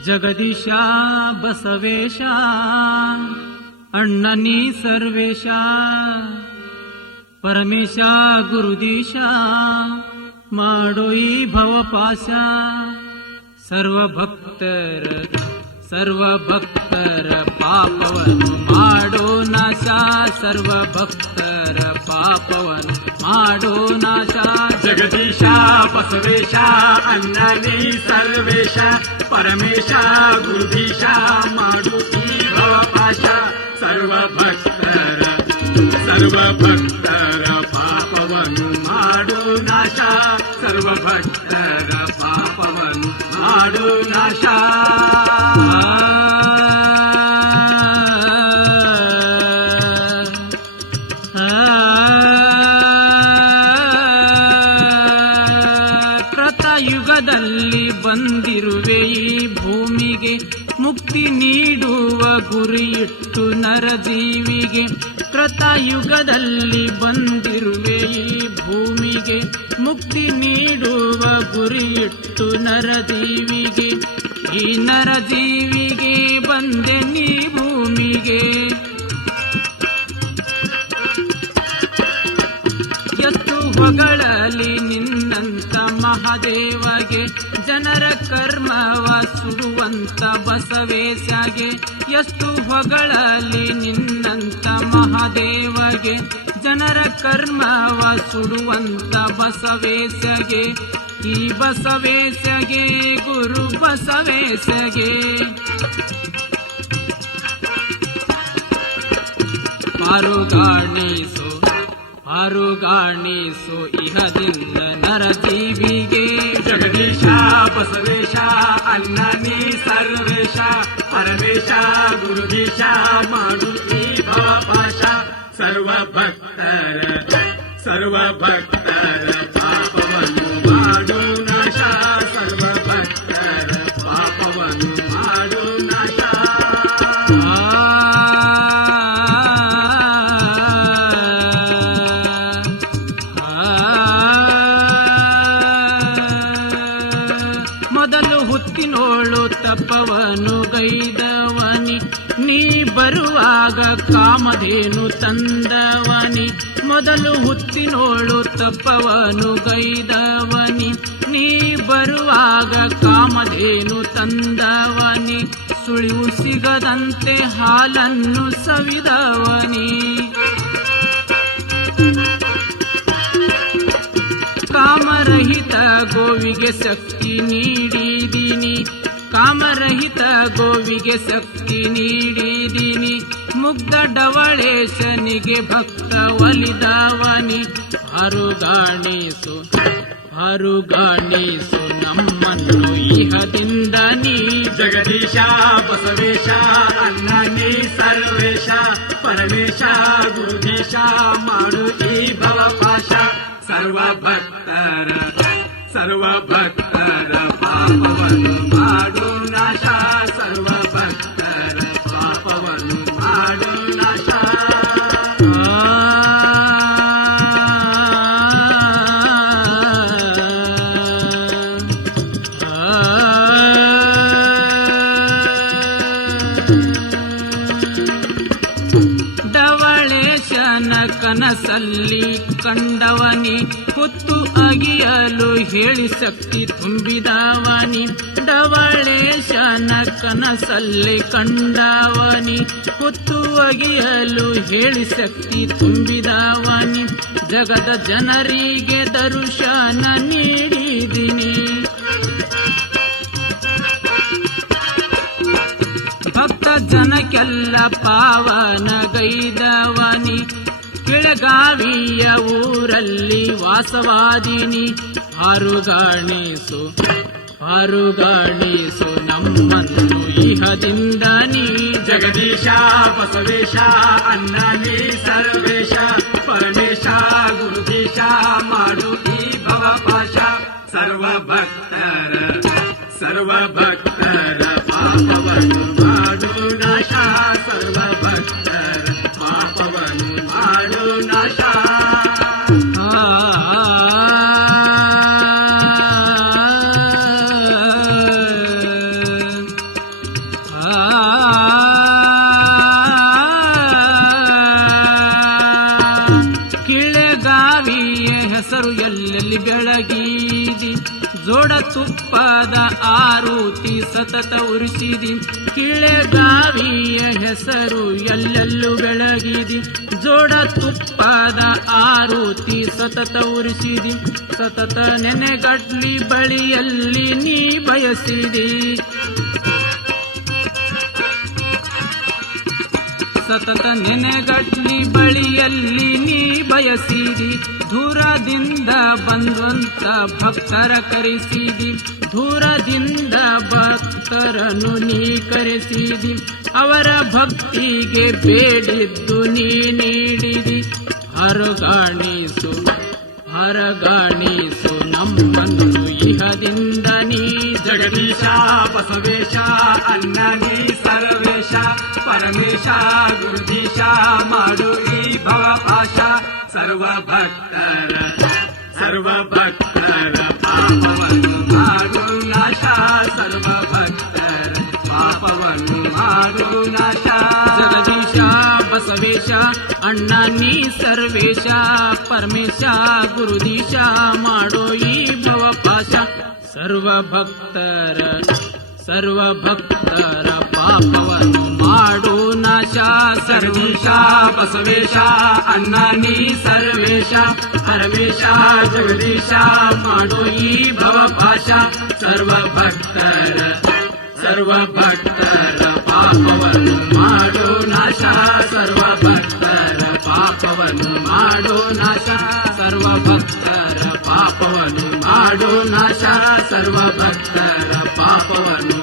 ಜಗದೀಶ ಬಸವೇಶ ಅಣ್ಣನಿ ಸರ್ವೇಶ ಪರಮೇಶ ಗುರುದೀಶ ಮಾಡೋ ಈ ಭವಪಾಶ ಸರ್ವಭಕ್ತರ ಪಾಪವನ್ನು ಮಾಡೋ ನಾಶ ಸರ್ವಭಕ್ತರ ಪಾಪವನ್ನು ಮಾಡೋ ನಾಶ ಜಗದೀಶ ಬಸವೇಶ ಅನ್ನನಿ ಸರ್ವೇಶ ಪರಮೇಶ ಗುರುದೀಶ ಮಾಡು ಈ ಭವಪಾಶ ಸರ್ವಭಕ್ತರ ಪಾಪವನ್ನು ಮಾಡು ನಾಶ ಸರ್ವಭಕ್ತರ ಪಾಪವನ್ನು ಮಾಡು ನಾಶ ಯುಗದಲ್ಲಿ ಬಂದಿರುವೆ ಈ ಭೂಮಿಗೆ ಮುಕ್ತಿ ನೀಡುವ ಗುರಿಯಿಟ್ಟು ನರಜೀವಿಗೆ ಕೃತಯುಗದಲ್ಲಿ ಬಂದಿರುವೆ ಈ ಭೂಮಿಗೆ ಮುಕ್ತಿ ನೀಡುವ ಗುರಿಯಿಟ್ಟು ನರಜೀವಿಗೆ ಈ ನರಜೀವಿಗೆ ಬಂದೆ ನೀ ಭೂಮಿಗೆ ಎತ್ತು ಹೊಗಳಲಿ ನಿನ್ನಂತ ಮಹಾದೇವಗೆ ಜನರ ಕರ್ಮವ ಸುಡುವಂತ ಬಸವೇಶಗೆ ಎಷ್ಟು ಹೊಗಳಲಿ ನಿನ್ನಂತ ಮಹಾದೇವಗೆ ಜನರ ಕರ್ಮವ ಸುಡುವಂತ ಬಸವೇಶಗೆ ಈ ಬಸವೇಶಗೆ ಗುರು ಬಸವೇಶಗೆ ಆರುಗಾಣಿಸು ಇಹದಿಂದ ನರಜೀವಿಗೆ ಜಗದೀಶ ಬಸವೇಶ ಅನ್ನನಿ ಸರ್ವೇಶ ಪರಮೇಶ ಗುರುದೀಶ ಮಾಡು ಈ ಭವಪಾಶ ಸರ್ವಭಕ್ತರ ಪಾಪವನ್ನು ಮಾಡು ನಾಶ ಸರ್ವಭಕ್ತರ ಪಾಪವನ್ನು ಮಾಡು ನಾಶ ಮೊದಲು ಹುತ್ತಿನೋಳು ತಪವನು ಗೈದವನಿ ನೀ ಬರುವಾಗ ಕಾಮಧೇನು ತಂದವನಿ ಮೊದಲು ಹುತ್ತಿನೋಳು ತಪವನು ಗೈದವನಿ ನೀ ಬರುವಾಗ ಕಾಮಧೇನು ತಂದವನಿ ಸುಳಿವು ಸಿಗದಂತೆ ಹಾಲನ್ನು ಸವಿದವನಿ ಕಾಮರಹಿತ ಗೋವಿಗೆ ಶಕ್ತಿ ನೀಡಿದೀನಿ ಕಾಮರಹಿತ ಗೋವಿಗೆ ಶಕ್ತಿ ನೀಡಿದೀನಿ ಮುಗ್ಧ ಡವಳೇಶನಿಗೆ ಭಕ್ತ ಒಲಿದವನಿ ಅರುಗಾಣಿಸು ನಮ್ಮನ್ನು ಇಹದಿಂದ ನೀ ಜಗದೀಶ ಬಸವೇಶ ಅನ್ನನಿ ಸರ್ವೇಶ ಪರಮೇಶ ಗುರುದೀಶ ಮಾಡು ಈ ಭವಪಾಶ ಸರ್ವಭಕ್ತರ ಪಾಪವನ್ನು ಮಾಡು ನಾಶ ಸರ್ವಭಕ್ತರ ಪಾಪವನ್ನು ಮಾಡು ನಾಶ ಡವಳೇಶನ ಕನಸಲ್ಲಿ ಕಂಡವನಿ ಹೊತ್ತು ಅಗಿಯಲು ಹೇಳಿ ಶಕ್ತಿ ತುಂಬಿದವನಿ ಡವಳೇಶನ ಕನಸಲ್ಲಿ ಕಂಡವನಿ ಹೊತ್ತು ಅಗಿಯಲು ಹೇಳಿ ಶಕ್ತಿ ತುಂಬಿದವನಿ ಜಗದ ಜನರಿಗೆ ದರ್ಶನ ನೀಡಿದಿನಿ ಭಕ್ತ ಜನಕ್ಕೆಲ್ಲ ಪಾವನ ಗೈದವನಿ ಕೆಳಗಾವಿಯ ಊರಲ್ಲಿ ವಾಸವಾದಿನಿ ಆರುಗಾಣಿಸು ನಮ್ಮನ್ನು ಇಹದಿಂದ ನೀ ಜಗದೀಶ ಬಸವೇಶ ಅನ್ನನಿ ಸರ್ವೇಶ ಪರಮೇಶ ಗುರುದೀಶ ಮಾಡು ಈ ಭವಪಾಶ ಸರ್ವಭಕ್ತರ ಪಾಪವನ್ನು ಮಾಡು ನಾಶ ಸರ್ವಭಕ್ತರ ಪಾಪವನ್ನು ಮಾಡು ನಾಶ ಹೆಸರು ಎಲ್ಲೆಲ್ಲಿ ಬೆಳಗೀದಿ ಜೋಡ ತುಪ್ಪದ ಆರುತಿ ಸತತ ಉರಿಸಿದಿ ಕಿಳೆಗಾವಿಯ ಹೆಸರು ಎಲ್ಲೆಲ್ಲೂ ಬೆಳಗಿದಿ ಜೋಡ ತುಪ್ಪದ ಆರುತಿ ಸತತ ಉರಿಸಿದಿ ಸತತ ನೆನೆಗಡ್ಲಿ ಬಳಿಯಲ್ಲಿ ನೀ ಬಯಸಿದಿ ಸತತ ನೆನೆಗಡ್ಲಿ ಬಳಿಯಲ್ಲಿ ನೀ ಬಯಸಿದಿ ದೂರದಿಂದ ಬಂದಂತ ಭಕ್ತರ ಕರೆಸಿದಿ ದೂರದಿಂದ ಭಕ್ತರನ್ನು ನೀ ಕರೆಸಿದಿ ಅವರ ಭಕ್ತಿಗೆ ಬೇಡಿದ್ದು ನೀ ನೀಡಿದಿ ಹರಗಾಣಿಸು ನಮ್ಮನ್ನು ಇಹದಿಂದ ನೀ ಜಗದೀಶ ಬಸವೇಶ ಅನ್ನ ನೀ ಸರ್ವೇಶ ಪರಮೇಶ ಗುರುದೀಶ ಮಾಡು ಈ ಭವಪಾಶ ಸರ್ವ ಭಕ್ತರ ಪಾಪವನ್ನು ಮಾಡು ನಾಶ ಸರ್ವ ಭಕ್ತರ ಪಾಪವನ್ನು ಮಾಡು ನಾಶ ಜಗದೀಶ ಬಸವೇಶ ಅಣ್ಣ ನೀ ಸರ್ವೇಶ ಪರಮೇಶ ಗುರುದೀಶ ಮಾಡೋ ಈ ಭವಪಾಶ ಸರ್ವ ಭಕ್ತರ ಪಾಪವನ್ನು ಮಾಡು ನಾಶ ಜಗದೀಶ ಬಸವೇಶ ಅನ್ನ ನೀ ಸರ್ವೇಶ ಪರಮೇಶ ಜಗದೀಶ ಮಾಡೋ ಈ ಭವಪಾಶ ಸರ್ವ ಭಕ್ತರ ಪಾಪವನ್ನು ಮಾಡೋ ನಾಶ ಸರ್ವ ಭಕ್ತರ ಪಾಪವನ್ನು ಮಾಡೋ ನಾಶ ಸರ್ವ ಭಕ್ತರ ಪಾಪವನ್ನು ಮಾಡೋ ನಾಶ ಸರ್ವ ಭಕ್ತರ ಪಾಪವನ್ನು